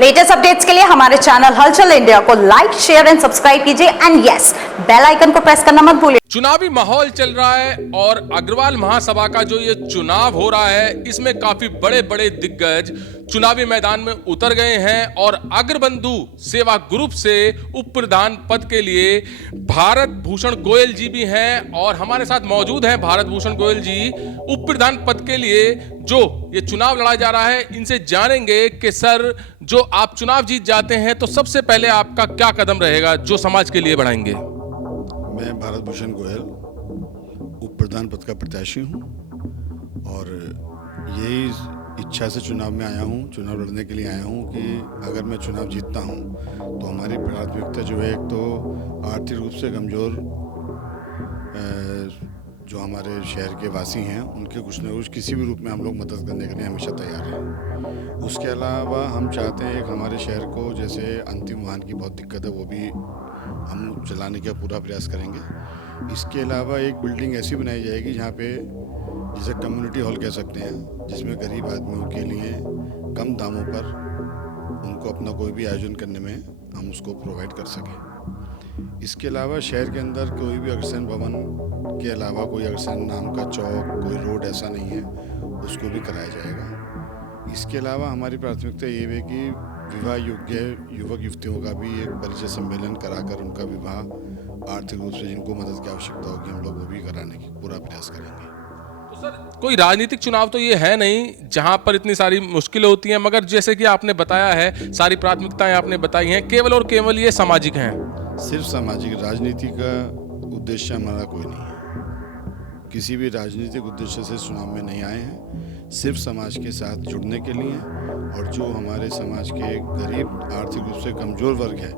Latest updates के लिए हमारे चैनल हलचल इंडिया को लाइक, शेयर एंड सब्सक्राइब कीजिए एंड यस, बेल आइकन को प्रेस करना मत भूलिए। चुनावी माहौल चल रहा है और अग्रवाल महासभा का जो ये चुनाव हो रहा है, इसमें काफी बड़े बड़े दिग्गज चुनावी मैदान में उतर गए हैं और अग्रबंधु सेवा ग्रुप से उप प्रधान पद के लिए भारत भूषण गोयल जी भी हैं और हमारे साथ मौजूद हैं भारत भूषण गोयल जी। उप प्रधान पद के लिए जो ये चुनाव लड़ा जा रहा है, इनसे जानेंगे कि सर, जो आप चुनाव जीत जाते हैं तो सबसे पहले आपका क्या कदम रहेगा जो समाज के लिए बढ़ाएंगे? मैं भारत भूषण गोयल उप प्रधान पद का प्रत्याशी हूँ और यही इच्छा से चुनाव में आया हूँ, चुनाव लड़ने के लिए आया हूँ कि अगर मैं चुनाव जीतता हूँ तो हमारी प्राथमिकता जो है, एक तो आर्थिक रूप से कमज़ोर जो हमारे शहर के वासी हैं उनके कुछ न कुछ किसी भी रूप में हम लोग मदद करने के लिए हमेशा तैयार हैं। उसके अलावा हम चाहते हैं एक हमारे शहर को, जैसे अंतिम वाहन की बहुत दिक्कत है, वो भी हम चलाने का पूरा प्रयास करेंगे। इसके अलावा एक बिल्डिंग ऐसी बनाई जाएगी जहाँ पे, जिसे कम्युनिटी हॉल कह सकते हैं, जिसमें गरीब आदमियों के लिए कम दामों पर उनको अपना कोई भी आयोजन करने में हम उसको प्रोवाइड कर सकें। इसके अलावा शहर के अंदर कोई भी अग्रसेन भवन के अलावा कोई अग्रसेन नाम का चौक, कोई रोड ऐसा नहीं है, उसको भी कराया जाएगा। इसके अलावा हमारी प्राथमिकता ये है कि विवाह योग्य युवक युवतियों का भी एक परिचय सम्मेलन कराकर उनका विवाह आर्थिक रूप से जिनको मदद की आवश्यकता होगी, हम लोग वो भी कराने की पूरा प्रयास करेंगे। तो सर, कोई राजनीतिक चुनाव तो ये है नहीं जहां पर इतनी सारी मुश्किलें होती हैं, मगर जैसे कि आपने बताया है, सारी प्राथमिकताएं आपने बताई हैं, केवल और केवल ये सामाजिक हैं। सिर्फ सामाजिक, राजनीति का उद्देश्य हमारा कोई नहीं है। किसी भी राजनीतिक उद्देश्य से चुनाव में नहीं आए हैं, सिर्फ समाज के साथ जुड़ने के लिए और जो हमारे समाज के गरीब, आर्थिक रूप से कमज़ोर वर्ग है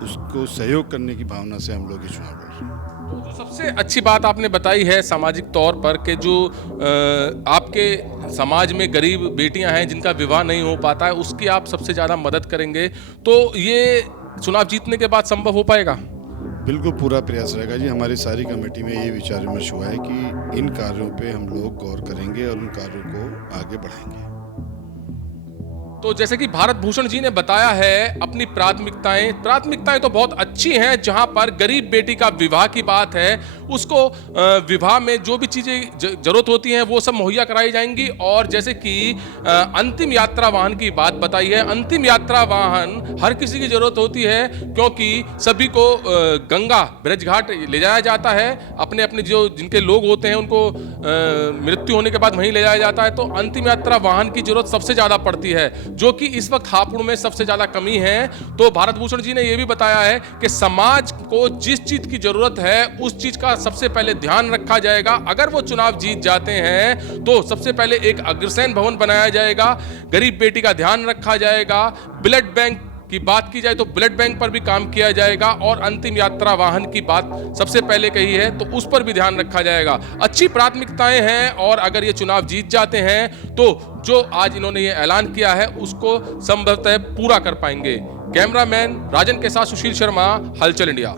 उसको सहयोग करने की भावना से हम लोग ये चुनाव लड़ रहे हैं। तो जो सबसे अच्छी बात आपने बताई है सामाजिक तौर पर कि जो आपके समाज में गरीब बेटियां हैं जिनका विवाह नहीं हो पाता है, उसकी आप सबसे ज़्यादा मदद करेंगे, तो ये चुनाव जीतने के बाद संभव हो पाएगा? बिल्कुल पूरा प्रयास रहेगा जी। हमारी सारी कमेटी में ये विचार विमर्श हुआ है कि इन कार्यों पे हम लोग गौर करेंगे और उन कार्यों को आगे बढ़ाएंगे। तो जैसे कि भारत भूषण जी ने बताया है, अपनी प्राथमिकताएं तो बहुत अच्छी हैं। जहां पर गरीब बेटी का विवाह की बात है, उसको विवाह में जो भी चीज़ें जरूरत होती हैं वो सब मुहैया कराई जाएंगी। और जैसे कि अंतिम यात्रा वाहन की बात बताई है, अंतिम यात्रा वाहन हर किसी की जरूरत होती है क्योंकि सभी को गंगा ब्रज घाट ले जाया जाता है। अपने अपने जो जिनके लोग होते हैं उनको मृत्यु होने के बाद वहीं ले जाया जाता है, तो अंतिम यात्रा वाहन की जरूरत सबसे ज़्यादा पड़ती है, जो कि इस वक्त हापुड़ में सबसे ज्यादा कमी है। तो भारत भूषण जी ने यह भी बताया है कि समाज को जिस चीज की जरूरत है उस चीज का सबसे पहले ध्यान रखा जाएगा। अगर वो चुनाव जीत जाते हैं तो सबसे पहले एक अग्रसेन भवन बनाया जाएगा, गरीब बेटी का ध्यान रखा जाएगा, ब्लड बैंक की बात की जाए तो ब्लड बैंक पर भी काम किया जाएगा और अंतिम यात्रा वाहन की बात सबसे पहले कही है तो उस पर भी ध्यान रखा जाएगा। अच्छी प्राथमिकताएं हैं और अगर ये चुनाव जीत जाते हैं तो जो आज इन्होंने ये ऐलान किया है उसको संभवतः पूरा कर पाएंगे। कैमरामैन राजन के साथ सुशील शर्मा, हलचल इंडिया।